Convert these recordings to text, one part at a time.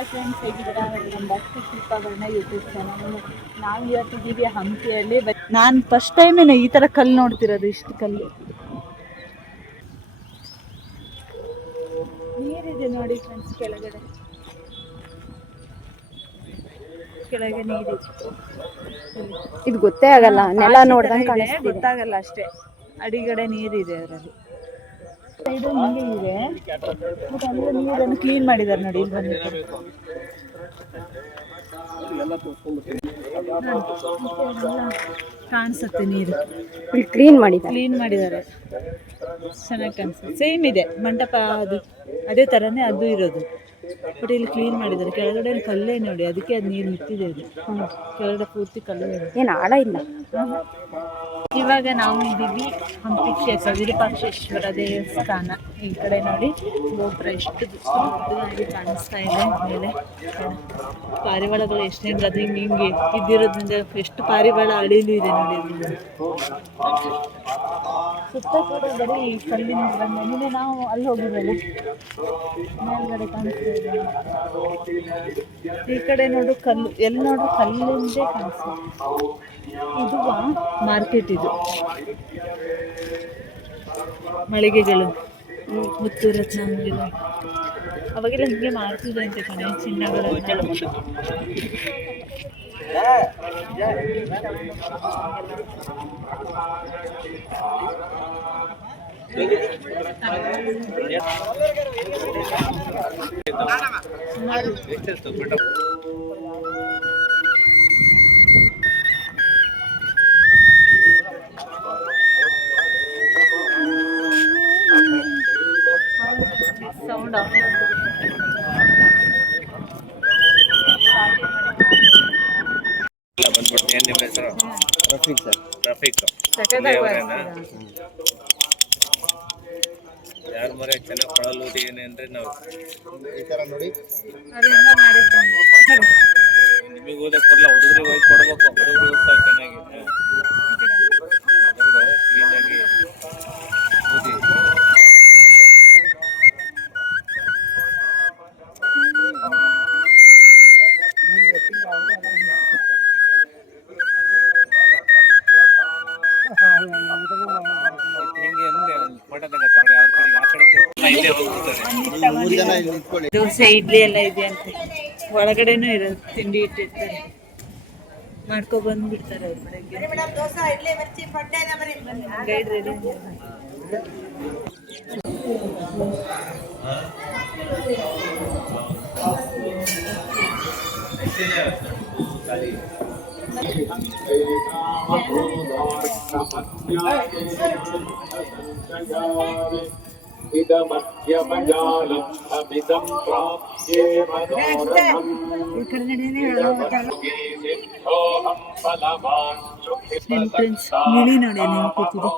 Hi friends, ಹೇಗಿದ್ದೀರಾ? Welcome back to Shilpabharana YouTube channel. ನಾವು ಇವತ್ತಿದ್ದೀವಿ ಹಂಪಿಯಲ್ಲಿ. ನಾನು ಫಸ್ಟ್ ಟೈಮೇನೆ ಈ ಥರ ಕಲ್ಲು ನೋಡ್ತಿರೋದು, ಇಷ್ಟು ಕಲ್ಲು. ನೀರಿದೆ ನೋಡಿ ಫ್ರೆಂಡ್ಸ್, ಕೆಳಗಡೆ ನೀರಿದೆ. ಇದು ಗೊತ್ತೇ ಆಗಲ್ಲ, ನೆಲ ನೋಡ್ದಂಗೆ ಕಾಣಿಸ್ತಿದೆ. ಗೊತ್ತಾಗಲ್ಲ ಅಷ್ಟೇ, ಅಡಿಗಡೆ ನೀರಿದೆ ಅದರಲ್ಲಿ. ಇದು ಹಿಂಗೆ ಇದೆ, ಬಟ್ ಅಂದರೆ ನೀರನ್ನು ಕ್ಲೀನ್ ಮಾಡಿದ್ದಾರೆ ನೋಡಿ. ಇಲ್ಲಿ ಬಂದು ಕಾಣಿಸುತ್ತೆ ನೀರು, ಕ್ಲೀನ್ ಮಾಡಿದ್ದಾರೆ. ಚೆನ್ನಾಗಿ ಕಾಣಿಸುತ್ತೆ. ಸೇಮ್ ಇದೆ ಮಂಟಪ, ಅದು ಅದೇ ಥರನೇ ಅದು ಇರೋದು. ಬಟ್ ಇಲ್ಲಿ ಕ್ಲೀನ್ ಮಾಡಿದ್ದಾರೆ. ಕೆಳಗಡೆ ಕಲ್ಲೇ ನೋಡಿ, ಅದಕ್ಕೆ ಅದು ನೀರು ನಿಂತಿದೆ. ಅದು ಕೆಳಗಡೆ ಪೂರ್ತಿ ಕಲ್ಲೇ ಇದೆ, ಏನು ಆಳ ಇಲ್ಲ. ಇವಾಗ ನಾವು ಇದ್ದೀವಿ ಹಂಪಿ ಕ್ಷೇತ್ರ ವಿರೂಪಾಕ್ಷೇಶ್ವರ ದೇವಸ್ಥಾನ. ಈ ಕಡೆ ನೋಡಿ ಗೋಪುರ ಎಷ್ಟು ದೊಡ್ಡದಾಗಿ ಕಾಣಿಸ್ತಾ ಇದೆ. ಮೇಲೆ ಪಾರಿವಾಳಗಳು ಎಷ್ಟೇನು ಅದು ಹಿಂಗೆ ಇದ್ದಿರೋದ್ರಿಂದ ಎಷ್ಟು ಪಾರಿವಾಳ ಅಳಿಲು ಇದೆ ನೋಡಿ. ಅದು ಸುತ್ತ ಕೂಡ ಬರೀ ಕಲ್ಲಿನ ಬಂದ. ನಾವು ಅಲ್ಲಿ ಹೋಗಿದ್ದೇವೆ, ಮೇಲ್ಗಡೆ ಕಾಣಿಸ್ತಾ ಇದೆ. ಈ ಕಡೆ ನೋಡು ಕಲ್ಲು, ಎಲ್ಲಿ ನೋಡು ಕಲ್ಲಿಂದೇ ಕಾಣಿಸ್ತದೆ. ಇದು ಮಾರ್ಕೆಟ್, ಇದು ಮಳಿಗೆಗಳು, ಮುತ್ತು ರತ್ನಾಂಗಿಗಳು ಅವಾಗೆಲ್ಲ ಹಿಂಗೆ ಮಾಡ್ತಿದ್ದೆ ಅಂತ ಕಣೆ, ಚಿನ್ನಗಳೆಲ್ಲ. ಸೌಂಡ್ ಯಾರು ಮರ ಚೆನ್ನಾಗಿ ಕೊಳಲು ಏನೇನ್ರಿ ನಾವು ಈ ಥರ ನೋಡಿ ನಿಮಗೆ ಓದಕ್ಕೆ ಬರಲ್ಲ, ಹುಡುಗರಿಗೆ ಹೋಗಿ ಕೊಡ್ಬೇಕು. ಹುಡುಗರು ಓದ್ತಾರೆ ಚೆನ್ನಾಗಿ, ಕ್ಲೀನಾಗಿ ಓದಿ. ದೋಸೆ ಇಡ್ಲಿ ಎಲ್ಲ ಇದೆ ಅಂತೆ. ಒಳಗಡೆನೂ ಇರೋದು, ತಿಂಡಿ ಇಟ್ಟಿರ್ತಾರೆ, ಮಾಡ್ಕೊಬಂದ್ಬಿಡ್ತಾರೆ ಅವ್ರು ಬೆಳಗ್ಗೆ. Guide ready. ಗಿಳಿ ನೋಡಿ ನೀವು ಕೂತಿದೆ.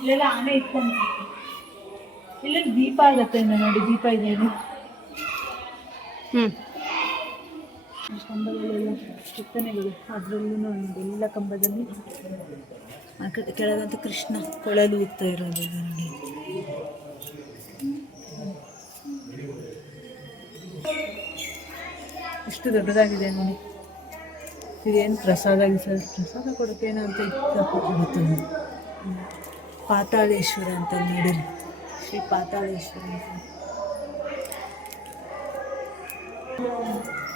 ಇಲ್ಲೆಲ್ಲ ಆನೆ ಇಟ್ಕೊಂಡು ಇಲ್ಲೆಲ್ಲ ದೀಪ ಆಗತ್ತೆ ನೋಡಿ. ದೀಪ ಇದೆಯಲ್ಲ, ಕಂಬಗಳೆಲ್ಲ ಕೆತ್ತನೆಗಳು, ಅದರಲ್ಲೂ ಎಲ್ಲ ಕಂಬದಲ್ಲಿ. ಆ ಕಡೆ ಕೆಳಗಂತೂ ಕೃಷ್ಣ ಕೊಳಲು ಉತ್ತಾ ಇರೋದು ನೋಡಿ. ಎಷ್ಟು ದೊಡ್ಡದಾಗಿದೆ ನೋಡಿ. ಇದೇನು ಪ್ರಸಾದ ಕೊಡೋಕ್ಕೇನು ಅಂತ ಗೊತ್ತಿಲ್ಲ. ಪಾತಾಳೇಶ್ವರ ಅಂತ ನೋಡಿ, ಶ್ರೀ ಪಾತಾಳೇಶ್ವರ ಅಂತ.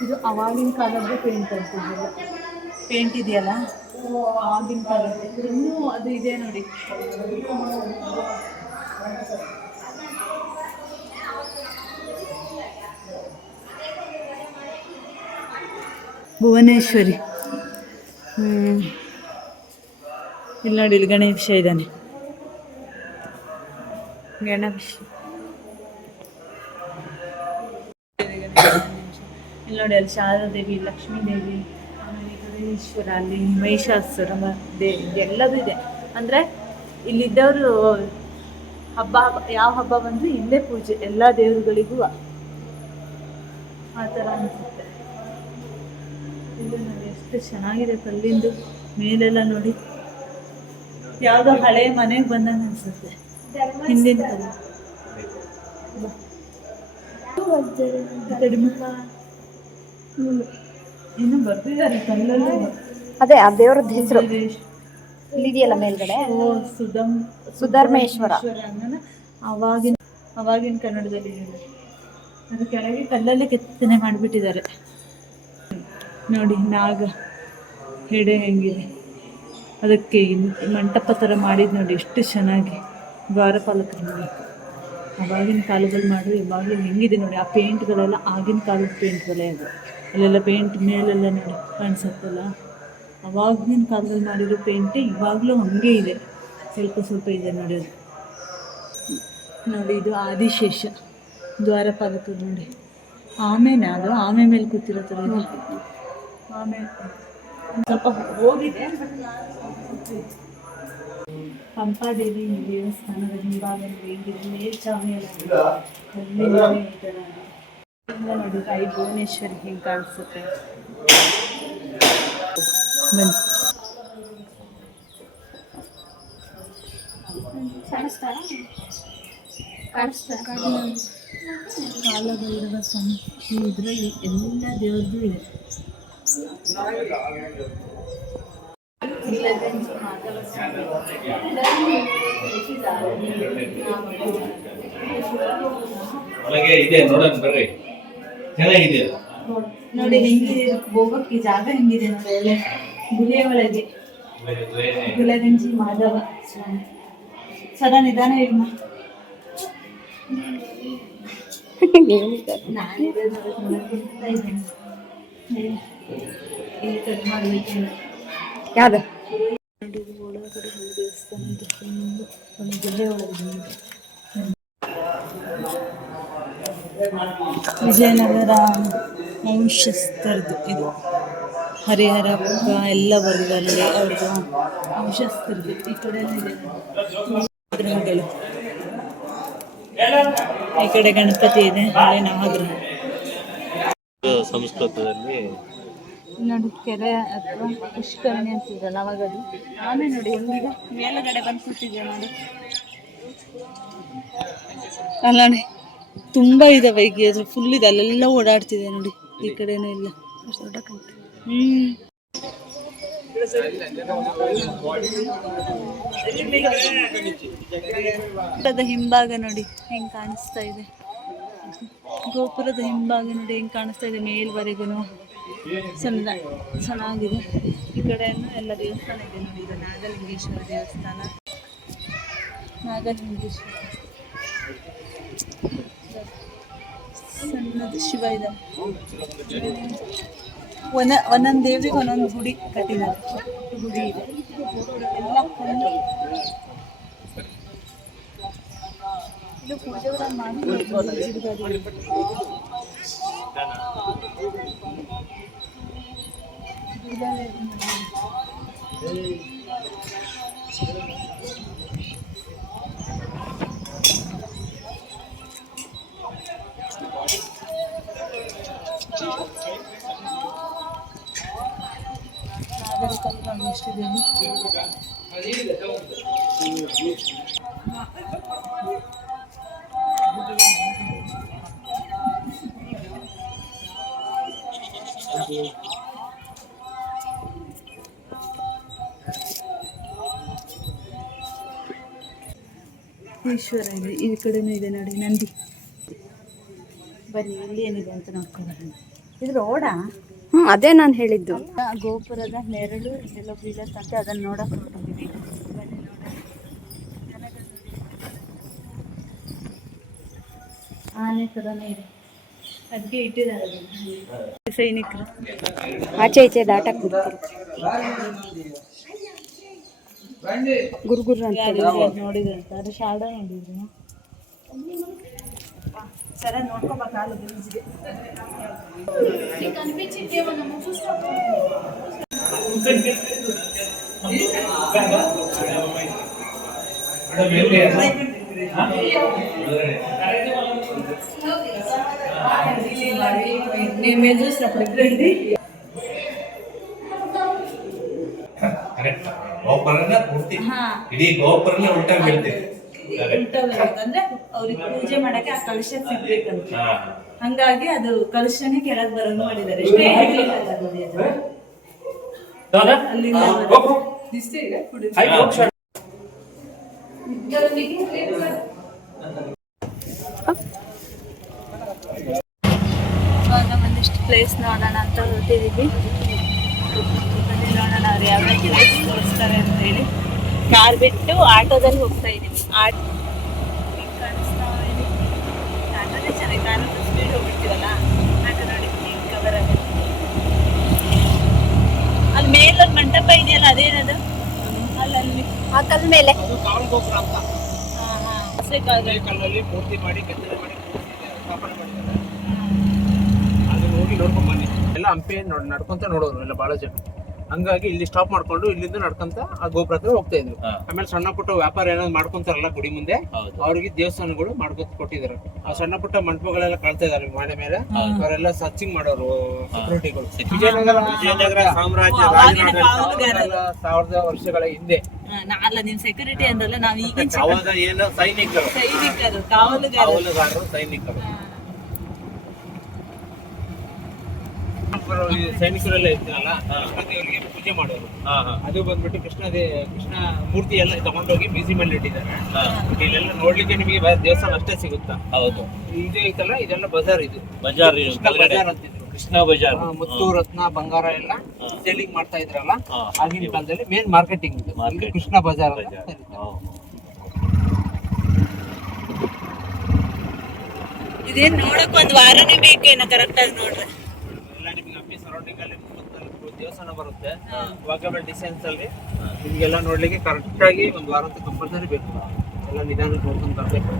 ಇದು ಅವಾಗಿನ ಕಾಲದ್ದು ಪೇಂಟ್ ಅಂತಿದ್ದಿಲ್ಲ, ಪೇಂಟ್ ಇದೆಯಲ್ಲ ಆಗಿನ ಕಾಲದ್ದು. ಇನ್ನೂ ಅದು ಇದೆ ನೋಡಿ. ಭುವನೇಶ್ವರಿ. ಇಲ್ಲಿ ನೋಡಿ, ಇಲ್ಲಿ ಗಣೇಶ ಇದ್ದಾನೆ. ಗಣೇಶ ಇಲ್ಲಿ ನೋಡಿ ಅಲ್ಲಿ ಶಾರದಾದೇವಿ, ಲಕ್ಷ್ಮೀ ದೇವಿ, ಆಮೇಲೆ ಈ ಕಡೆ ಈಶ್ವರ, ಅಲ್ಲಿ ಮಹಿಷಾಸುರ ದೇವಿ ಎಲ್ಲದೂ ಇದೆ. ಅಂದರೆ ಇಲ್ಲಿದ್ದವರು ಹಬ್ಬ ಯಾವ ಹಬ್ಬ ಬಂದರೂ ಇಲ್ಲೇ ಪೂಜೆ, ಎಲ್ಲ ದೇವರುಗಳಿಗೂ ಆ ಥರ ಅನಿಸುತ್ತೆ. ಇದು ನೋಡಿ ಎಷ್ಟು ಚೆನ್ನಾಗಿದೆ ಕಲ್ಲಿಂದು ಮೇಲೆಲ್ಲ ನೋಡಿ, ಯಾವುದೋ ಹಳೆ ಮನೆಗೆ ಬಂದಂಗೆ ಅನಿಸುತ್ತೆ ಹಿಂದಿನ ಕಲ್ಲು. ಇನ್ನು ಬರ್ತಿದ್ದಾರೆ ಕಲ್ಲಲ್ಲಿ. ಅದೇ ಆ ದೇವ್ರದ್ದು ಹೆಸರು ಇಲ್ಲಿದೆಯಲ್ಲ ಮೇಲ್ಗಡೆ, ಸುಧರ್ಮೇಶ್ವರ. ಅವಾಗಿನ ಕನ್ನಡದಲ್ಲಿ ಇದೆ. ಅದು ಕೆಳಗೆ ಕಲ್ಲಲ್ಲೇ ಕೆತ್ತನೆ ಮಾಡಿಬಿಟ್ಟಿದ್ದಾರೆ ನೋಡಿ. ನಾಗ ಹೆಡೆ ಹೆಂಗಿದೆ, ಅದಕ್ಕೆ ಮಂಟಪ ಥರ ಮಾಡಿದ್ದು ನೋಡಿ ಎಷ್ಟು ಚೆನ್ನಾಗಿ. ದ್ವಾರಪಾಲಕರು ನೋಡಿ, ಅವಾಗಿನ ಕಾಲದಲ್ಲಿ ಮಾಡಿ ಇವಾಗಲೂ ಹೆಂಗಿದೆ ನೋಡಿ. ಆ ಪೇಂಟ್ಗಳೆಲ್ಲ ಆಗಿನ ಕಾಲದ ಪೇಂಟ್ಗಳೇ ಅದು. ಅಲ್ಲೆಲ್ಲ ಪೇಂಟ್ ಮೇಲೆಲ್ಲ ನೋಡಿ ಕಾಣಿಸುತ್ತಲ್ಲ, ಅವಾಗಿನ ಕಾಲದಲ್ಲಿ ಮಾಡಿರೋ ಪೇಂಟೇ ಇವಾಗಲೂ ಹಾಗೆ ಇದೆ, ಸ್ವಲ್ಪ ಸ್ವಲ್ಪ ಇದೆ ನೋಡಿ. ಅದು ನೋಡಿ, ಇದು ಆದಿಶೇಷ ದ್ವಾರಪಾಲಕರು ನೋಡಿ. ಆಮೇಲೆ ಅದು ಆಮೆ ಮೇಲೆ ಕೂತಿರೋ ಥರ ಇದೆ. ಆಮೆ ಸ್ವಲ್ಪ ಹೋಗಿದೆ. ಪಂಪಾದೇವಿ ದೇವಸ್ಥಾನದ ಹಿಂಭಾಗದಲ್ಲಿ ಹೆಂಗಿದೆ ಮೇಲ್ಛಾವಣಿಯಲ್ಲಿ ಈ ಥರ ನೋಡಿ. ತಾಯಿ ಭುವನೇಶ್ವರಿ ಹಿಂಗೆ ಕಾಣಿಸುತ್ತೆ. ಬನ್ನಿ. ಕಾಲಭೈರವ ಸ್ವಾಮಿ ಇದರಲ್ಲಿ ಎಲ್ಲ ದೇವ್ರದ್ದು ಇದೆ. ಒಳಗೆ ಇದೆ ನೋಡೋಣ ಬರ್ರಿ, ಚೆನ್ನಾಗಿದೆ ನೋಡಿ ಹೆಂಗಿದೆ ಹೋಗೋಕ್ಕೆ ಜಾಗ ಹೆಂಗಿದೆ ನೋಡಿ. ಒಳ್ಳೆ ಗುಹೆ ಒಳಗೆ ಗುಲಗಂಜಿ ಮಾಧವ ಸ್ವಾಮಿ. ಸದಾ ನಿಧಾನ ಇರ್ಮ. ಯಾವ್ದು ಒಳಗಡೆ ದೇವಸ್ಥಾನ ಒಂದು ಗುಹೆ ಒಳಗೆ ವಿಜಯನಗರ ವಂಶಸ್ಥರದ್ದು ಇದು. ಹರಿಹರ ಪುಕ್ಕ ಎಲ್ಲ ವರ್ಗದಲ್ಲಿ ಅವ್ರದ್ದು ವಂಶಸ್ಥರದ್ದು. ಈ ಕಡೆ ವಿಗ್ರಹಗಳು, ಈ ಕಡೆ ಗಣಪತಿ ಇದೆ, ಹಳೆ ನವಗ್ರಹ. ಸಂಸ್ಕೃತದಲ್ಲಿ ನೋಡಿ ಕೆರೆ ಅಥವಾ ಪುಷ್ಕರಣಿ ಅಂತಿದ್ರಲ್ಲ ಅವಾಗದು. ಆಮೇಲೆ ನೋಡಿ ಹೆಂಗಿದೆ ಮೇಲುಗಡೆ ಬಂದು ಕೂತಿದ್ದೆ ನೋಡಿ. ಅಲ್ಲ ನೋಡಿ ತುಂಬ ಇದಾವೆ. ಈಗ ಅದ್ರ ಫುಲ್ ಇದೆ, ಅಲ್ಲೆಲ್ಲ ಓಡಾಡ್ತಿದೆ ನೋಡಿ. ಈ ಕಡೆನೂ ಇಲ್ಲ. ಗೋಪುರದ ಹಿಂಭಾಗ ನೋಡಿ ಹೆಂಗ್ ಕಾಣಿಸ್ತಾ ಇದೆ. ಗೋಪುರದ ಹಿಂಭಾಗ ನೋಡಿ ಹೆಂಗ್ ಕಾಣಿಸ್ತಾ ಇದೆ ಮೇಲ್ವರೆಗೂ ಚೆನ್ನಾಗಿದೆ. ಈ ಕಡೆಯನ್ನು ಎಲ್ಲ ದೇವಸ್ಥಾನ ಇದೆ ನೋಡಿ. ಇದು ನಾಗಲಿಂಗೇಶ್ವರ ದೇವಸ್ಥಾನ. ನಾಗಲಿಂಗೇಶ್ವರ ಸಣ್ಣದು ಶಿವ ಇದೆ. ಒಂದೊಂದು ದೇವರಿಗೆ ಒಂದೊಂದು ಗುಡಿ ಕಟ್ಟಿದ್ದಾರೆ. ಗುಡಿ ಇದೆ ಎಲ್ಲ ಕಲ್ಲು. ಇದು ಪೂಜೆಗಳನ್ನು ಮಾಡಿ ನಾಗರಿಕರು ಎಷ್ಟಿದೆ. ಈಶ್ವರ ಇದೆ. ಈ ಕಡೆನೂ ಇದೆ ನೋಡಿ ನಂದಿ. ಬನ್ನಿ ಇಲ್ಲಿ ಏನಿದೆ ಅಂತ ನೋಡ್ಕೊಳ್ಳೋಣ. ಇದು ರೋಡಾ? ಅದೇ ನಾನು ಹೇಳಿದ್ದು. ಗೋಪುರದ ನೆರಳು ಎಲ್ಲ ಬೀಳತ್ತಂತೆ, ಅದನ್ನು ನೋಡಕ್ಕೆ ಹೊರಟಿದ್ದೀವಿ. ಬನ್ನಿ ನೋಡೋಣ. ಆನೆ ಥರನೇ ಇದೆ, ಅದಕ್ಕೆ ಇಟ್ಟಿದ್ದಾರೆ ಸೈನಿಕರು. ಆಚೆ ಈಚೆ ದಾಟಕ್ಕೆ ಬಿಡ್ತಾರೆ. ಗುರುಗುರು ಅಂತ ನೋಡಿದ್ರಂತ ಅದು ಶಾಡ ನೋಡಿದ್ರು. ಸರ ನೋಡ್ಕೋಬೇಕಾಲು ಗಲೀಜಿಗೆ. ಗೋಪುರನ ಪೂರ್ತಿ ಇಡೀ ಗೋಪುರನ ಉಲ್ಟಾ ಬೀಳ್ತೀವಿ. ಅಂದ್ರೆ ಅವ್ರಿಗೆ ಪೂಜೆ ಮಾಡಕ್ಕೆ ಆ ಕಲಶ ಸಿಗ್ಬೇಕಂತ, ಹಂಗಾಗಿ ಅದು ಕಲಶನೇ ಕೆಳಗ್ ಬರೋದು ಮಾಡಿದ್ದಾರೆ. ಇವಾಗ ಒಂದಿಷ್ಟು ಪ್ಲೇಸ್ ನೋಡೋಣ ಅಂತ ಹೊರಟಿದೀವಿ. ನೋಡೋಣ ಅವ್ರು ಯಾವ್ಯಾವ ಪ್ಲೇಸ್ ತೋರಿಸ್ತಾರೆ ಅಂತ ಹೇಳಿ. ಕಾರ್ ಬಿಟ್ಟು ಆಟೋದಲ್ಲಿ ಹೋಗ್ತಾ ಇದೀವಿ. ಕಾಣಿಸ್ತಾ ಇದೆ. ಆಟೋನೇ ಚೆನ್ನಾಗಿ, ಕಾರಲ್ಲಿ ಸ್ಪೀಡ್ ಹೋಗ್ಬಿಡ್ತೀವಲ್ಲ, ಆಟೋ ನೋಡಿ ಕವರ್ ಆಗುತ್ತೆ. ಅಲ್ಲಿ ಮೇಲೊಂದು ಮಂಟಪ ಇದೆಯಲ್ಲ, ಅದೇನದು? ಅಲ್ಲಿ ಆ ಕಲ್ ಮೇಲೆ ಗೋಪುರ ಅಂತ ಕಲ್ಲಲ್ಲಿ ಪೂರ್ತಿ ಮಾಡಿ ಕೆತ್ತನೆ ಮಾಡಿ ಸ್ಥಾಪನೆ ಮಾಡಿದ್ದಾರೆ. ಅದನ್ನ ಹೋಗಿ ನೋಡ್ಕೊಂಡ್ ಬನ್ನಿ. ಎಲ್ಲ ಹಂಪಿ ನಡ್ಕೊಂತ ನೋಡೋರು ಎಲ್ಲ ಬಹಳ ಜನ. ಹಂಗಾಗಿ ಇಲ್ಲಿ ಸ್ಟಾಪ್ ಮಾಡ್ಕೊಂಡು ಇಲ್ಲಿಂದ ನಡ್ಕೊಂತ ಆ ಗೋಪುರ ಹತ್ರ ಹೋಗ್ತಾ ಇದ್ರು. ಆಮೇಲೆ ಸಣ್ಣ ಪುಟ್ಟ ವ್ಯಾಪಾರ ಏನಾದ್ರು ಮಾಡ್ಕೊಂತಾರಲ್ಲ ಗುಡಿ ಮುಂದೆ, ಅವ್ರಿಗೆ ದೇವಸ್ಥಾನಗಳು ಮಾಡ್ಕೊತ ಕೊಟ್ಟಿದ್ದಾರೆ. ಆ ಸಣ್ಣ ಪುಟ್ಟ ಮಂಟಪಗಳೆಲ್ಲ ಕಾಣ್ತಾ ಇದಾರೆ ಮನೆ ಮೇಲೆ. ಅವರೆಲ್ಲ ಸರ್ಚಿಂಗ್ ಮಾಡೋರು ಸೆಕ್ಯೂರಿಟಿಗಳು. ವಿಜಯನಗರ ಸಾಮ್ರಾಜ್ಯ ರಾಜನಾಡಳಿತ 1000 ವರ್ಷಗಳ ಹಿಂದೆ. ನೀನ್ ಸೆಕ್ಯೂರಿಟಿ ಅಂದ್ರಲ್ಲ, ನಾವ್ ಈಗಿನ ಅವಾಗ ಏನೋ ಸೈನಿಕರು ಕಾವಲುಗಾರರು. ಸೈನಿಕರು ಸೈನಿಕರೆಲ್ಲ ಇರ್ತಾರಲ್ಲ, ಕೃಷ್ಣ ದೇವರಿಗೆ ಪೂಜೆ ಮಾಡೋರು. ಅದು ಬಂದ್ಬಿಟ್ಟು ಕೃಷ್ಣ ಮೂರ್ತಿ ಎಲ್ಲ ತಗೊಂಡೋಗಿ ಮ್ಯೂಸಿಯಂ ಅಲ್ಲಿ ಇಟ್ಟಿದ್ದಾರೆ. ಇಲ್ಲೆಲ್ಲ ನೋಡ್ಲಿಕ್ಕೆ ನಿಮಗೆ ದೇವಸ್ಥಾನ ಅಷ್ಟೇ ಸಿಗುತ್ತಾ? ಹೌದು. ಇದು ಐತಲ್ಲ, ಇದೆಲ್ಲ ಬಜಾರ್. ಇದು ಬಜಾರ್ ಬಜಾರ್ ಅಂತಿದ್ರು. ಕೃಷ್ಣ ಬಜಾರ್. ಮುತ್ತು ರತ್ನ ಬಂಗಾರ ಎಲ್ಲ ಸೇಲಿಂಗ್ ಮಾಡ್ತಾ ಇದ್ರಲ್ಲ ಆಗಿನ ಕಾಲದಲ್ಲಿ. ಮೇನ್ ಮಾರ್ಕೆಟಿಂಗ್ ಇದು ಕೃಷ್ಣ ಬಜಾರ್ ಅಂತ ಕರೀತಾರೆ. ಇದೇನ್ ನೋಡಕ್ ಒಂದ್ ವಾರನೇ ಬೇಕೇನೋ ಕರೆಕ್ಟ್ ಆಗಿ ನೋಡ್ರಿ. ಎಲ್ಲ ನಿಮ್ಗೆ ಹಂಪಿ ಸರೌಂಡಿಂಗ್ ಅಲ್ಲಿ ದೇವಸ್ಥಾನ ಬರುತ್ತೆ. ವಾಗಬಲ್ ಡಿಸ್ಟೆನ್ಸ್ ಅಲ್ಲಿ ನಿಮ್ಗೆಲ್ಲ ನೋಡ್ಲಿಕ್ಕೆ ಕರೆಕ್ಟ್ ಆಗಿ ಒಂದ್ ವಾರ ಅಂತ ಕಂಪಲ್ಸರಿ ಬೇಕು. ಎಲ್ಲ ನಿಧಾನ ನೋಡ್ಕೊಂಡ್ ಬರ್ಬೇಕು.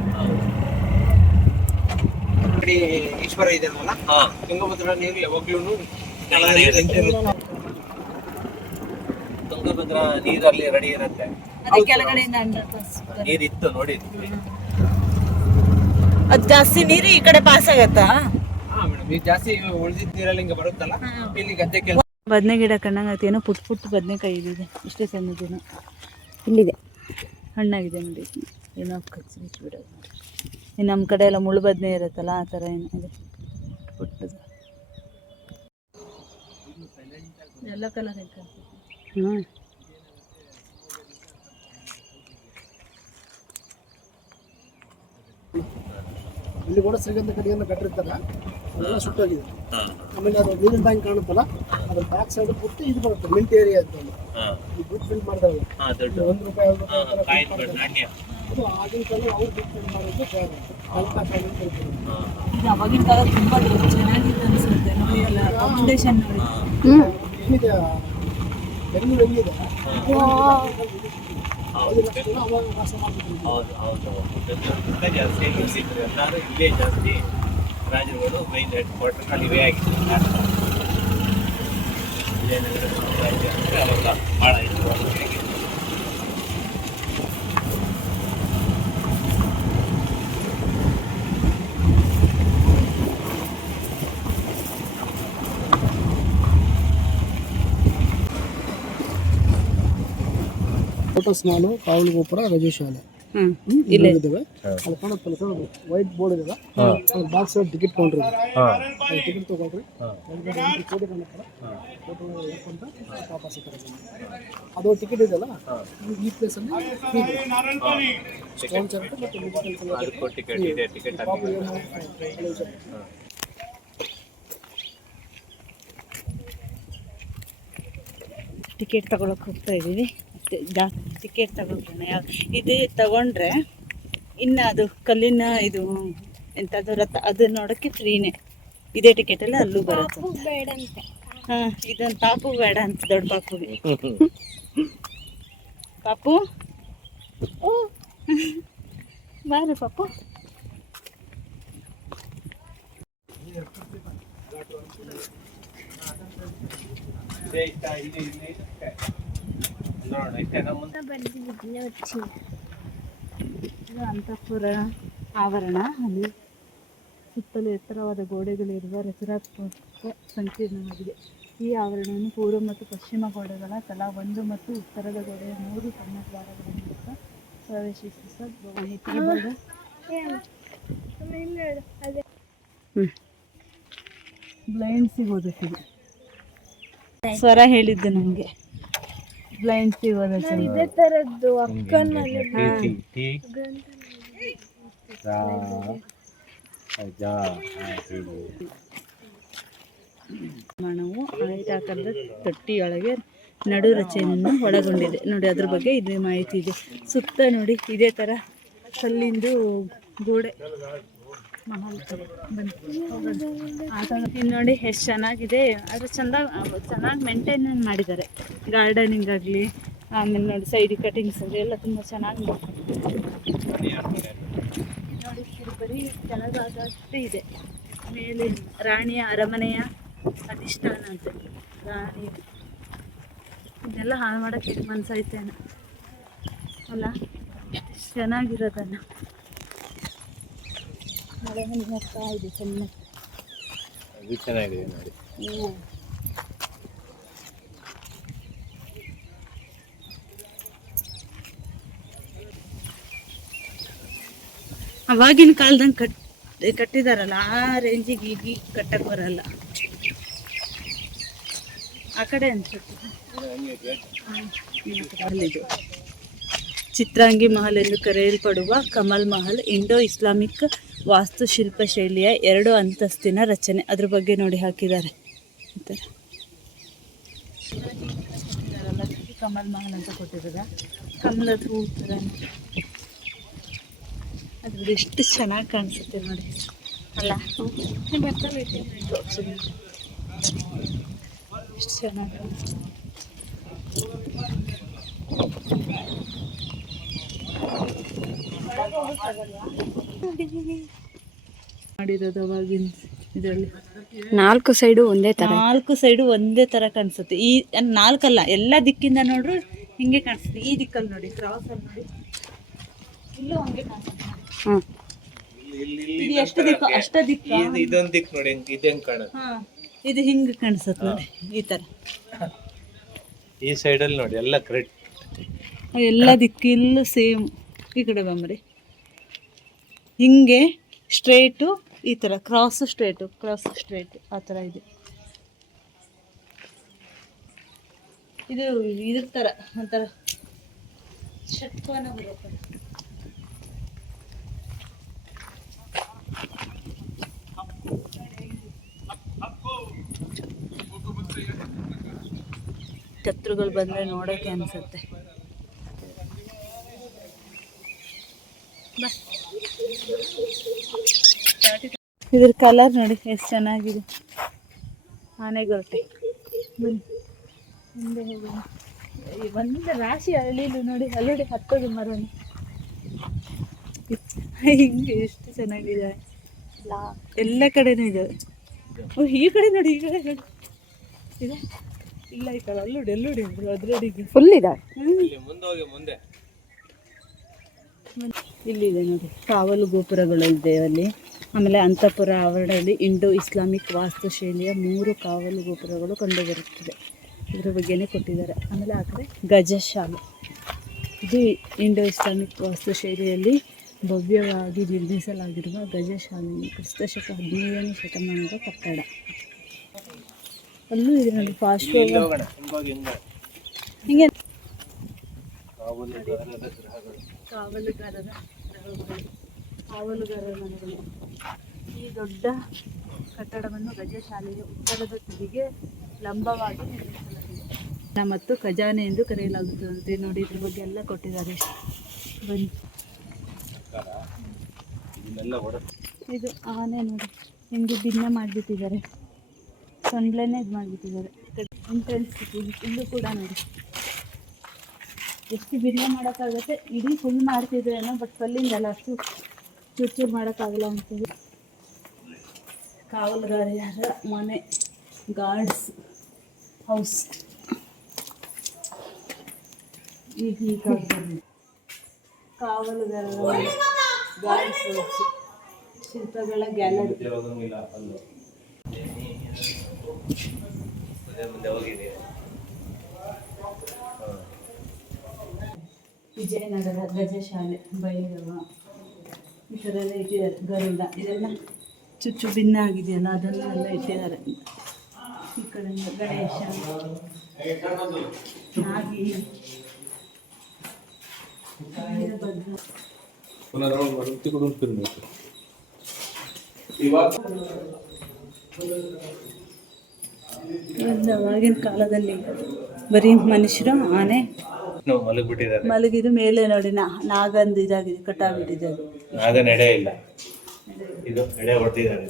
ಈಶ್ವರ ಇದೆ ಅಲ್ಲ, ತುಂಗಭದ್ರಾ ನೀರು ಯಾವಾಗ್ಲೂ ತುಂಗಭದ್ರಾ ನೀರಲ್ಲಿ ರೆಡಿ ಇರುತ್ತೆ. ಕೆಳಗಡೆಯಿಂದ ನೀರಿತ್ತು ನೋಡಿದ್ವಿ. ಅದ್ ಜಾಸ್ತಿ ನೀರು ಈ ಕಡೆ ಪಾಸ್ ಆಗತ್ತಾ? ಮೇಡಮ್, ಈಗ ಜಾಸ್ತಿ ಉಳಿದಿದ್ದ ನೀರಲ್ಲಿ ಹಿಂಗ ಬರುತ್ತಲ್ಲ, ಇಲ್ಲಿ ಗದ್ದೆ ಕೆಲಸ. ಬದನೆ ಗಿಡ ಕಣ್ಣಾಗತ್ತೆ. ಏನೋ ಪುಟ್ ಪುಟ್ ಬದನೆಕಾಯಿ ಇದೆ, ಇಷ್ಟೇ ಸಣ್ಣದಿನ. ಇಲ್ಲಿದೆ, ಹಣ್ಣಾಗಿದೆ ನೋಡಿ. ಏನೋ ಕಚ್ಚಿ ಬಿಡೋದು. ಇನ್ನು ನಮ್ಮ ಕಡೆ ಎಲ್ಲ ಮುಳ್ಳು ಬದನೆ ಇರುತ್ತಲ್ಲ, ಆ ಥರ ಏನಿದೆ ಪುಟ್ಟದು. ಎಲ್ಲ ಕಲರ್ ಐತೆ. ಇಲ್ಲಿ ಕೂಡ ಶ್ರೀಗಂಧ ಕಡೆಯನ್ನು ಕಟ್ಟಿರ್ತಾರ, ಅದೆಲ್ಲ ಸುಟ್ಟೋಗಿದೆ. ಆಮೇಲೆ ಅದು ನೀರಿನ ಟ್ಯಾಂಕ್ ಕಾಣುತ್ತಲ್ಲ, ಅದ್ರ ಬ್ಯಾಕ್ ಸೈಡ್ ಬಿಟ್ಟು ಇದು ಬರುತ್ತೆ ಮಿಂಟ್ ಏರಿಯಾ ಅಂತ. ಈ ದುಡ್ಡು ಫಿಲ್ ಮಾಡ್ತಾರಲ್ಲ, ₹1 ಅದು ಆಗಿನ ಕಾಲ ಅವ್ರು ದುಡ್ಡು ಫಿಲ್ ಮಾಡೋದು ಇದು ಅವಾಗಿನ ಕಾಲ ತುಂಬ ಚೆನ್ನಾಗಿತ್ತು ಅನಿಸುತ್ತೆ ನೋಡಿ. ಎಲ್ಲ ಫೌಂಡೇಶನ್ ನೋಡಿ. ಏನಿದೆ ಬೆಂಗಳೂರು ಹೆಂಗಿದೆ ಅವಾಗ ವಾಸ ಮಾಡ್ತಿದ್ರು. ಜಾಸ್ತಿ ಎಲ್ಲರೂ ಇಲ್ಲೇ ಜಾಸ್ತಿ ರಾಜರುಗಳು ಮೈನ್ ಹೆಡ್ ಕ್ವಾರ್ಟರ್ ಇವೇ ಆಗಿತ್ತು. ವಿಜಯನಗರ ಸಾಮ್ರಾಜ್ಯ ಅಂದರೆ ಅವಾಗ ಭಾಳ ಇತ್ತು. ಫೋಟೋಸ್ ನಾನು ಕಾವಲು ಗೋಪುರ ರಜೆ ಶಾಲೆ ಇದ್ದಾವೆ. ಅದು ಕಾಣುತ್ತಲ್ಲ ಸರ್, ವೈಟ್ ಬೋರ್ಡ್ ಇದೆ. ಅದ್ರ ಬ್ಯಾಕ್ ಸೈಡ್ ಟಿಕೆಟ್ ಕೌಂಟರ್ ಇದೆ. ಟಿಕೆಟ್ ತಗೊಳ್ರಿ, ಫೋಟೋ ಕಾಣುತ್ತಲ್ಲ, ಫೋಟೋ ಹೇಳ್ಕೊಂತ ವಾಪಸ್ ಅದು ಟಿಕೆಟ್ ಇದೆಯಲ್ಲ, ಈ ಪ್ಲೇಸಲ್ಲಿ ಸ್ಟೋನ್ ಚಾರ್ಟ್ ಮತ್ತು ಟಿಕೆಟ್ ತಗೊಳಕ್ಕೆ ಹೋಗ್ತಾ ಇದ್ದೀವಿ. ಟಿಕೆಟ್ ತಗೊಂಡ್ರೆ ಇದು ತಗೊಂಡ್ರೆ ಇನ್ನು ಅದು ಕಲ್ಲಿನ ಇದು ಎಂಥದ್ದು ರಥ ಅದು ನೋಡೋಕ್ಕೆ ಫ್ರೀನೇ. ಇದೇ ಟಿಕೆಟಲ್ಲಿ ಅಲ್ಲೂ ಬರುತ್ತೆ. ಹಾಂ, ಇದೊಂದು ಪಾಪು ಬೇಡ ಅಂತ, ದೊಡ್ಡ ಪಾಪುಗೆ. ಪಾಪು ಬಾರಿ ಪಾಪು. ಇದು ಅಂತಃಪುರ ಆವರಣ. ಅಲ್ಲಿ ಸುತ್ತಲೂ ಎತ್ತರವಾದ ಗೋಡೆಗಳಿರುವ ರಚನಾತ್ಮಕ ಸಂಕೀರ್ಣವಾಗಿದೆ. ಈ ಆವರಣವನ್ನು ಪೂರ್ವ ಮತ್ತು ಪಶ್ಚಿಮ ಗೋಡೆಗಳ ತಲಾ ಒಂದು ಮತ್ತು ಉತ್ತರದ ಗೋಡೆಯ 3 ಸಣ್ಣ ದ್ವಾರಗಳ ಮೂಲಕ ಪ್ರವೇಶಿಸುವ ಮಾಹಿತಿ ಈ ಭಾಗ. ಬ್ಲೈಂಡ್ಸಿಗೆ ಓದುತ್ತಿದೆ. ಸ್ವರ ಹೇಳಿದ್ದು ನನಗೆ ಬ್ಲೈಂಡ್ಸಿಗೆ ಓದೋದು ಇದೇ ತರದ್ದು ಅಕ್ಕನ ನಿರ್ಮಾಣವು ಆಯತಾಕಾರದ ತೊಟ್ಟಿಯೊಳಗೆ ನಡು ರಚನೆಯನ್ನು ಒಳಗೊಂಡಿದೆ. ನೋಡಿ ಅದ್ರ ಬಗ್ಗೆ ಇದು ಮಾಹಿತಿ ಇದೆ. ಸುತ್ತ ನೋಡಿ ಇದೇ ಥರ ಕಲ್ಲಿಂದು ಗೋಡೆ ಮಹಲ್ ಇದು ನೋಡಿ ಎಷ್ಟು ಚೆನ್ನಾಗಿದೆ. ಅದು ಚೆನ್ನಾಗಿ ಮೇಂಟೈನ್ ಮಾಡಿದ್ದಾರೆ. ಗಾರ್ಡನಿಂಗ್ ಆಗಲಿ, ಆಮೇಲೆ ನೋಡಿ ಸೈಡ್ ಕಟಿಂಗ್ಸ್ ಎಲ್ಲ ತುಂಬ ಚೆನ್ನಾಗಿ ನೋಡಿ. ಬರೀ ಕೆಳಗಾದಷ್ಟೇ ಇದೆ. ಮೇಲೆ ರಾಣಿಯ ಅರಮನೆಯ ಅಧಿಷ್ಠಾನ ಅಂತೆ. ರಾಣಿ ಇದೆಲ್ಲ ಹಾಳು ಮಾಡೋಕ್ಕೆ ಮನಸ್ಸಾಯ್ತೇನೆ ಅಲ್ಲ, ಚೆನ್ನಾಗಿರೋದನ್ನು. ಮಳೆ ಮನೆ ಹೋಗ್ತಾ ಇದೆ ಚೆನ್ನಾಗಿ. ಅದು ಚೆನ್ನಾಗಿದೆ ನೋಡಿ. ಅವಾಗಿನ ಕಾಲದಂಗೆ ಕಟ್ಟಿದಾರಲ್ಲ ಆ ರೇಂಜಿಗೆ ಈಗ ಕಟ್ಟಕ್ಕೆ ಬರಲ್ಲ. ಆ ಕಡೆ ಅನ್ಸುತ್ತೆ. ಅಲ್ಲಿದು ಚಿತ್ರಾಂಗಿ ಮಹಲ್ ಎಂದು ಕರೆಯಲ್ಪಡುವ ಕಮಲ್ ಮಹಲ್ ಇಂಡೋ ಇಸ್ಲಾಮಿಕ್ ವಾಸ್ತುಶಿಲ್ಪ ಶೈಲಿಯ 2 ಅಂತಸ್ತಿನ ರಚನೆ. ಅದ್ರ ಬಗ್ಗೆ ನೋಡಿ ಹಾಕಿದ್ದಾರೆ ಈ ಥರ. ಕಮಲ್ ಮಹಲ್ ಅಂತ ಕೊಟ್ಟಿದ್ದಾರೆ. ಕಮಲದ ಹೂ ಥರ ಅದ್ರದ್ದು ಎಷ್ಟು ಚೆನ್ನಾಗಿ ಕಾಣಿಸುತ್ತೆ ನೋಡಿ ಅಲ್ಲ. ಎಷ್ಟು ಚೆನ್ನಾಗಿ ಮಾಡಿರೋದು ಅವಾಗಿನ ಇದರಲ್ಲಿ. 4 ಸೈಡು ಒಂದೇ ತರ, 4 ಸೈಡು ಒಂದೇ ಥರ ಕಾಣಿಸುತ್ತೆ. ಈ 4 ಅಲ್ಲ, ಎಲ್ಲ ದಿಕ್ಕಿಂದ ನೋಡ್ರು ಹಿಂಗೆ ಕಾಣಿಸುತ್ತೆ. ಈ ದಿಕ್ಕಲ್ಲಿ ನೋಡಿ, ಕ್ರಾಸ್ ಅಲ್ಲಿ ನೋಡಿ, ಇಲ್ಲೂ ಹಂಗೆ ಕಾಣಿಸುತ್ತೆ. ಇದು ಎಷ್ಟು ದಿಕ್ಕು? ಅಷ್ಟ ದಿಕ್ಕ. ಇದೊಂದು ದಿಕ್ಕು ನೋಡಿ, ಇದು ಹೆಂಗ್ ಕಾಣುತ್ತೆ. ಇದು ಹಿಂಗೆ ಕಾಣಿಸುತ್ತೆ ನೋಡಿ ಈ ಥರ. ಈ ಸೈಡಲ್ಲಿ ನೋಡಿ ಎಲ್ಲ ಕರೆಕ್ಟ್, ಎಲ್ಲ ದಿಕ್ಕಿಲ್ಲೂ ಸೇಮ್. ಈ ಕಡೆ ಬಂಬ್ರಿ, ಹಿಂಗೆ ಸ್ಟ್ರೇಟು, ಈ ಥರ ಕ್ರಾಸ್ ಸ್ಟ್ರೇಟು ಆ ಥರ ಇದೆ. ಇದು ಇದ್ರ ಥರ ಒಂಥರ ಷಟ್ಕೋನ ಬರುತ್ತೆ. ಶತ್ರುಗಳು ಬಂದರೆ ನೋಡೋಕ್ಕೆ ಅನಿಸುತ್ತೆ. ಇದ್ರ ಕಲರ್ ನೋಡಿ ಎಷ್ಟು ಚೆನ್ನಾಗಿದೆ. ಆನೆಗೊರಟೆ. ಬನ್ನಿ ಮುಂದೆ ಹೋಗೋಣ. ಒಂದು ರಾಶಿ ಅರಳಿಲು ನೋಡಿ, ಅಲ್ಲೋಡಿ ಹತ್ತೋದು ಮರನು ಹಿಂಗೆ ಎಷ್ಟು ಚೆನ್ನಾಗಿದೆ. ಎಲ್ಲ ಕಡೆನೂ ಇದ್ದಾವೆ. ಈ ಕಡೆ ನೋಡಿ, ಈ ಕಡೆ ನೋಡಿ ಇದೆ. ಇಲ್ಲ ಈ ಕಡೆ ಅಲ್ಲೋಡಿ ಅದ್ರಡಿಗೆ ಫುಲ್ ಇದಾವೆ. ಮುಂದೆ ಇಲ್ಲಿದೆ ನೋಡಿ, ಕಾವಲು ಗೋಪುರಗಳು ಇದೆ ಅಲ್ಲಿ. ಆಮೇಲೆ ಅಂತಃಪುರ ಆವರಣದಲ್ಲಿ ಇಂಡೋ ಇಸ್ಲಾಮಿಕ್ ವಾಸ್ತುಶೈಲಿಯ 3 ಕಾವಲು ಗೋಪುರಗಳು ಕಂಡುಬರುತ್ತದೆ. ಇದ್ರ ಬಗ್ಗೆನೇ ಕೊಟ್ಟಿದ್ದಾರೆ. ಆಮೇಲೆ ಆ ಕಡೆ ಗಜಶಾಲೆ. ಇದು ಇಂಡೋ ಇಸ್ಲಾಮಿಕ್ ವಾಸ್ತುಶೈಲಿಯಲ್ಲಿ ಭವ್ಯವಾಗಿ ನಿರ್ಮಿಸಲಾಗಿರುವ ಗಜಶಾಲೆಯು ಕ್ರಿಸ್ತಶಕ 17ನೇ ಶತಮಾನದ ಕಟ್ಟಡ. ಅಲ್ಲೂ ಇದೆ ನೋಡಿ ಹಿಂಗೆ ಕಾವಲುಗಾರರ ಮನೆಗಳು. ಈ ದೊಡ್ಡ ಕಟ್ಟಡವನ್ನು ಗಜಶಾಲೆಯ ಉತ್ತರದ ತುದಿಗೆ ಲಂಬವಾಗಿ ನಿರ್ಮಿಸಲಾಗಿದೆ ಮತ್ತು ಖಜಾನೆ ಎಂದು ಕರೆಯಲಾಗುತ್ತದೆ. ನೋಡಿ ಇದ್ರ ಬಗ್ಗೆ ಎಲ್ಲ ಕೊಟ್ಟಿದ್ದಾರೆ. ಬನ್ನಿ. ಇದು ಆನೆ ನೋಡಿ, ಹಿಂಗೆ ಭಿನ್ನ ಮಾಡಿಬಿಟ್ಟಿದ್ದಾರೆ. ಸೊಂಡ್ಲೆನೇ ಇದು ಮಾಡಿಬಿಟ್ಟಿದ್ದಾರೆ. ಎಂಟ್ರೆನ್ಸ್ ಇಲ್ಲೂ ಕೂಡ ನೋಡಿ ಎಷ್ಟು ಭಿನ್ನ ಮಾಡೋಕ್ಕಾಗುತ್ತೆ. ಇಡೀ ಫುಲ್ ಮಾಡ್ತಿದ್ರೇನೋ, ಬಟ್ ಕಲ್ಲಿಂದಲ್ಲ, ಅಷ್ಟು ಚೂರು ಮಾಡೋಕ್ಕಾಗಲ್ಲ ಅಂತೇಳಿ ಕಾವಲುಗಾರರ ಮನೆ, ಗಾರ್ಡ್ಸ್ ಹೌಸ್. ಈಗ ಈ ಕಾಲದಲ್ಲಿ ಕಾವಲುಗಾರರ ಮನೆ, ಗಾರ್ಡ್ಸ್ ಹೌಸ್, ಶಿಲ್ಪಗಳ ಗ್ಯಾಲರಿ. ವಿಜಯನಗರ ಗಜಶಾಲೆ, ಭೈರವ, ಈ ಥರ ಎಲ್ಲ ಇಟ್ಟಿದ್ದಾರೆ. ಗರುಡ ಇದೆಲ್ಲ ಚುಚ್ಚು ಭಿನ್ನ ಆಗಿದೆಯಲ್ಲ ಅದನ್ನೆಲ್ಲ ಇಟ್ಟಿದ್ದಾರೆ. ಈ ಕಡೆಯಿಂದ ಗಣೇಶ, ನಾಗಿ, ವೀರಭದ್ರ. ಅವಾಗಿನ ಕಾಲದಲ್ಲಿ ಬರೀ ಮನುಷ್ಯರು, ಆನೆ ಮಲಗಿಬಿಟ್ಟಿದ್ದಾರೆ. ಮಲಗಿದ ಮೇಲೆ ನೋಡಿ ನಾಗಂದು ಇದಾಗಿದೆ, ಕಟ್ಟಾಗ್ಬಿಟ್ಟಿದೆ ಅದು. ನಾಗನ ಎಡೆ ಇಲ್ಲ, ಇದು ಎಡೆ ಹೊಡೆದಿದ್ದಾರೆ.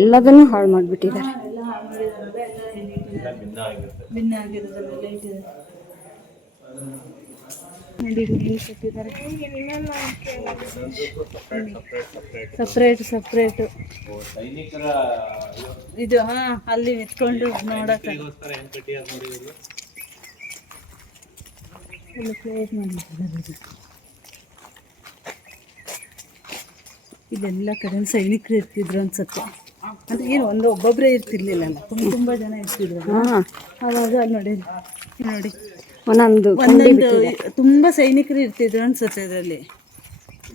ಎಲ್ಲದನ್ನು ಹಾಳು ಮಾಡಿಬಿಟ್ಟಿದ್ದಾರೆ. ಎಲ್ಲ ಹಾಳು ಮಾಡಿದಾರಲ್ಲ, ಎಲ್ಲ ಇಟ್ಟಿದ್ದಾರೆ. ಭಿನ್ನ ಆಗಿರುತ್ತೆ. ಭಿನ್ನ ಆಗಿರೋದನ್ನೆಲ್ಲ ಇಟ್ಟಿದ್ದಾರೆ. ನೋಡಿ ಇಲ್ಲಿ ಕಟ್ಟಿದ್ದಾರೆ ಸಪ್ರೇಟ್. ಸೈನಿಕರ ಇದು ಅಲ್ಲಿ ನಿಂತ್ಕೊಂಡು ನೋಡಕ್ಕೆ ಹೆಂಗ್ ಕಟ್ಟಿಯಾರ ನೋಡಿ ಇವರು. ಎಲ್ಲ ಕ್ಲೋಸ್ ಮಾಡಿದ್ದಾರೆ. ಇಲ್ಲೆಲ್ಲ ಕಡೆ ಸೈನಿಕರು ಇರ್ತಿದ್ರು ಅನ್ಸುತ್ತೆ. ಅಂದ್ರೆ ಏನು ಒಬ್ಬೊಬ್ಬರೇ ಇರ್ತಿರ್ಲಿಲ್ಲ, ತುಂಬ ಜನ ಇರ್ತಿದ್ರು. ಅವಾಗ ಅಲ್ಲಿ ನೋಡಿ ಒಂದೊಂದು ತುಂಬಾ ಸೈನಿಕರು ಇರ್ತಿದ್ರು ಅನ್ಸುತ್ತೆ ಇದರಲ್ಲಿ.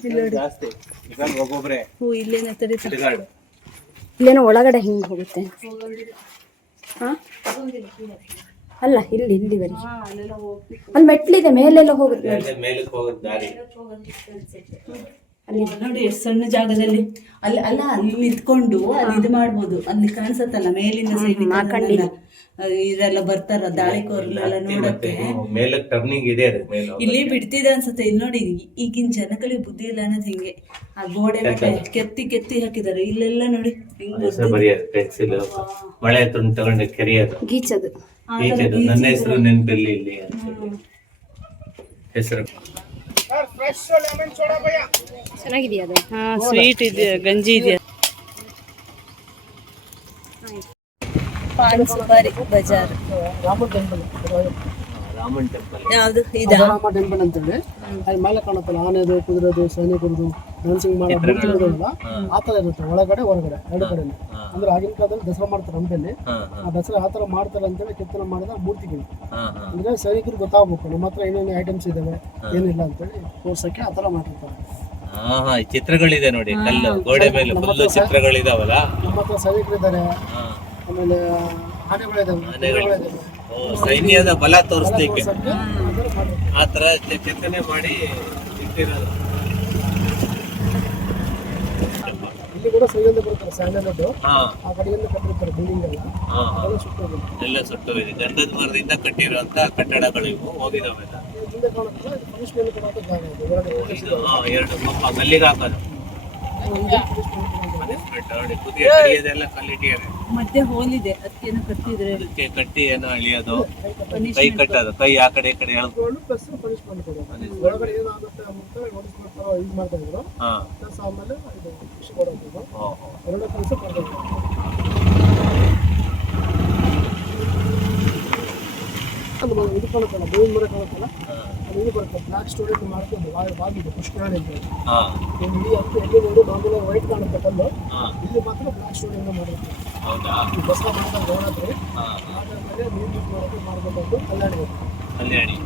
ಇಲ್ಲಿ ನೋಡಿ ಜಾಸ್ತಿ ಈಗ ಒಬ್ಬೊಬ್ರೆ ಇಲ್ಲೇನ ತಡೀತಾರೆ. ಇಲ್ಲೇನೋ ಒಳಗಡೆ ಹಿಂಗೆ ಹೋಗುತ್ತೆ. ಅಲ್ಲ ಇಲ್ಲಿವರೆಗೆ ಅಲ್ಲೆಲ್ಲ ಹೋಗ್ತಿತ್ತು. ಅಲ್ಲಿ ಮೆಟ್ಲಿದೆ, ಮೇಲೆಲ್ಲ ಹೋಗುತ್ತೆ. ಮೇಲಕ್ಕೆ ಹೋಗೋದು ದಾರಿ. ಅಲ್ಲಿ ನೋಡಿ ಎಷ್ಟು ಸಣ್ಣ ಜಾಗದಲ್ಲಿ ಅಲ್ಲಿ ನಿಂತ್ಕೊಂಡು ಅಲ್ಲಿ ಇದು ಮಾಡ್ಬೋದು. ಅಲ್ಲಿ ಕಾಣಿಸತ್ತಲ್ಲ ಮೇಲಿನ ಸೈನಿಕರೆಲ್ಲ ಇದೆಲ್ಲ ಬರ್ತಾರ ದಾಳಿಕೋರ್ಲೆಲ್ಲ ನೋಡಕ್ಕೆ. ಮೇಲಕ್ಕೆ ಟರ್ನಿಂಗ್ ಇದೆ ಅದು ಮೇಲೆ. ಇಲ್ಲಿ ಬಿಡ್ತಿದೆ ಅನ್ಸುತ್ತೆ. ಇಲ್ಲಿ ನೋಡಿ ಈಗಿನ ಜನಗಳಿಗೆ ಬುದ್ಧಿ ಇಲ್ಲ ಅನ್ನೋದು ಹಿಂಗೆ. ಆ ಗೋಡೆ ಮೇಲೆ ಕೆತ್ತಿ ಹಾಕಿದ್ದಾರೆ. ಇಲ್ಲೆಲ್ಲ ನೋಡಿ ಬರೆಯೋದು ಪೆನ್ಸಿಲ್, ಮಳೆ ತಗೊಂಡು ಕೆರೆಯೋದು, ಗೀಚದು. ನನ್ನ ಹೆಸರು ನೆನಪಿಲ್ಲಿ ಇಲ್ಲಿ ಹೆಸರು. ಚೆನ್ನಾಗಿದೆಯಾ ಅದು? ಸ್ವೀಟ್ ಇದೆ, ಗಂಜಿ ಇದೆಯಾ. ಪಾನ್ ಸುಪಾರಿ ಬಜಾರ್. ರಾಮನ್ ಟೆಂಪಲ್, ರಾಮನ್ ಟೆಂಪಲ್ ಯಾವುದು ಇದಾ? ರಾಮ ಟೆಂಪಲ್ ಅಂತೇಳಿ ಅಲ್ಲಿ ಮೇಲೆ ಕಾಣುತ್ತಲ್ಲ, ಆನೆದು, ಕುದುರೆದು, ಸೈನಿಕರದು ಡ್ಯಾನ್ಸಿಂಗ್ ಮಾಡೋ ಮೂರ್ತಿಗಳಲ್ಲ, ಆ ಥರ ಇರುತ್ತೆ. ಒಳಗಡೆ ಹೊರಗಡೆ ಎರಡು ಕಡೆ. ಅಂದ್ರೆ ಆಗಿನ ಕಾಲದಲ್ಲಿ ದಸರಾ ಮಾಡ್ತಾರೆ ಹಂಪಲ್ಲಿ. ಆ ದಸರಾ ಆ ಥರ ಮಾಡ್ತಾರೆ ಅಂತೇಳಿ ಕೆತ್ತನೆ ಮಾಡಿದ ಮೂರ್ತಿಗಳು. ಅಂದ್ರೆ ಸೈನಿಕರು ಗೊತ್ತಾಗಬೇಕು ನಮ್ಮ ಹತ್ರ ಏನೇನು ಐಟಮ್ಸ್ ಇದಾವೆ, ಏನಿಲ್ಲ ಅಂತೇಳಿ ತೋರ್ಸಕ್ಕೆ ಆ ಥರ ಮಾಡಿರ್ತಾರೆ. ಚಿತ್ರಗಳಿದೆ ನೋಡಿ, ಕಲ್ಲು ಗೋಡೆ ಮೇಲೆ ಫುಲ್ ಚಿತ್ರಗಳಿದಾವಲ್ಲ. ನಮ್ಮ ಹತ್ರ ಸೈನಿಕರಿದ್ದಾರೆ, ಆಮೇಲೆ ಆನೆಗಳಿದಾವೆ. ಸೈನ್ಯದ ಬಲ ತೋರಿಸ್ಲಿಕ್ಕೆ ಆ ತರ ಕೆತ್ತನೆ ಮಾಡಿ ಇಟ್ಟಿರೋದು. ಇಲ್ಲಿ ಕೂಡ ಸೈನ್ಯದ ಬರ್ತಾರೆ, ಸ್ಯಾಂಡಲ್ವುಡ್ ಆ ಕಡೆಯಿಂದ ಕಟ್ಟಿರ್ತಾರೆ ಬಿಲ್ಡಿಂಗ್ ಎಲ್ಲ. ಎಲ್ಲ ಸುಟ್ಟೋಗಿದೆ. ಗಂಧದ ಮರದಿಂದ ಕಟ್ಟಿರುವಂತ ಕಟ್ಟಡಗಳು ಇವು ಹೋಗಿದಾವೆ. ಹಿಂದೆ ಕಾಣುತ್ತಲ್ಲ, ಇದು ಪನಿಷ್ಮೆಂಟ್ ಕೊಡೋದು ಜಾಗ ಇದೆ. ಹೊರಗಡೆ ಎರಡು ಪಾಪ ಕಲ್ಲಿಗೆ ಹಾಕೋದು ಕುದಿಗೆ ಕಡಿಯೋದೆಲ್ಲ ಕಲ್ಲಿಟ್ಟಿದ್ದಾರೆ. ಮಧ್ಯೆ ಹೋಲಿದೆ, ಅದಕ್ಕೇನೋ ಕಟ್ಟಿದ್ರೆ ಅದಕ್ಕೆ ಕಟ್ಟಿ ಏನೋ ಅಳಿಯೋದು, ಕೈ ಕಟ್ಟೋದು, ಕೈ ಆ ಕಡೆ ಈ ಕಡೆ ಎಳ್ಕೊಂಡು ಪ್ಲಸ್ ಪನಿಷ್ಮೆಂಟ್ ಕೊಡೋದು. ಒಳಗಡೆ ಏನಾಗುತ್ತೆ ಅಂತ ನೋಡಿಸ್ಬಿಡ್ತಾರೋ ಯೂಸ್ ಮಾಡ್ತಾ ಇದ್ರು. ಪ್ಲಸ್ ಆಮೇಲೆ ಇದು ಖುಷಿ ಕೊಡೋದು. ಎರಡು ಕೆಲಸ ಕೊಡಬೇಕು. ಇದು ಕಾಣುತ್ತಲ್ಲ, ಬೇವಿನ ಮರ ಕಾಣುತ್ತಲ್ಲ, ಅದು ಇದು ಬರುತ್ತೆ. ಬ್ಲಾಕ್ ಸ್ಟೋರೇಜ್ ಮಾಡ್ಕೊಂಡು ಬಾಗಿದೆ ಪುಷ್ಕರಣಿ ಅಂತ. ಇಲ್ಲಿ ಅಂತೂ ಎಲ್ಲಿ ನೋಡಿ ಮಾಮೂಲಿ ವೈಟ್ ಕಾಣುತ್ತೆ ಕಲ್ಲು, ಇಲ್ಲಿ ಮಾತ್ರ ಬ್ಲಾಕ್ ಸ್ಟೋರೇಜ್ ಮಾಡಿರುತ್ತೆ. ದಸರಾ ಮಾಡ್ತಾರೆ ಗೌಡಾತ್ರಿ, ಆಮೇಲೆ ನೀರು ಯೂಸ್ ಮಾಡೋದು ಮಾಡ್ಕೊಂಡು ಕಲ್ಯಾಣಿ.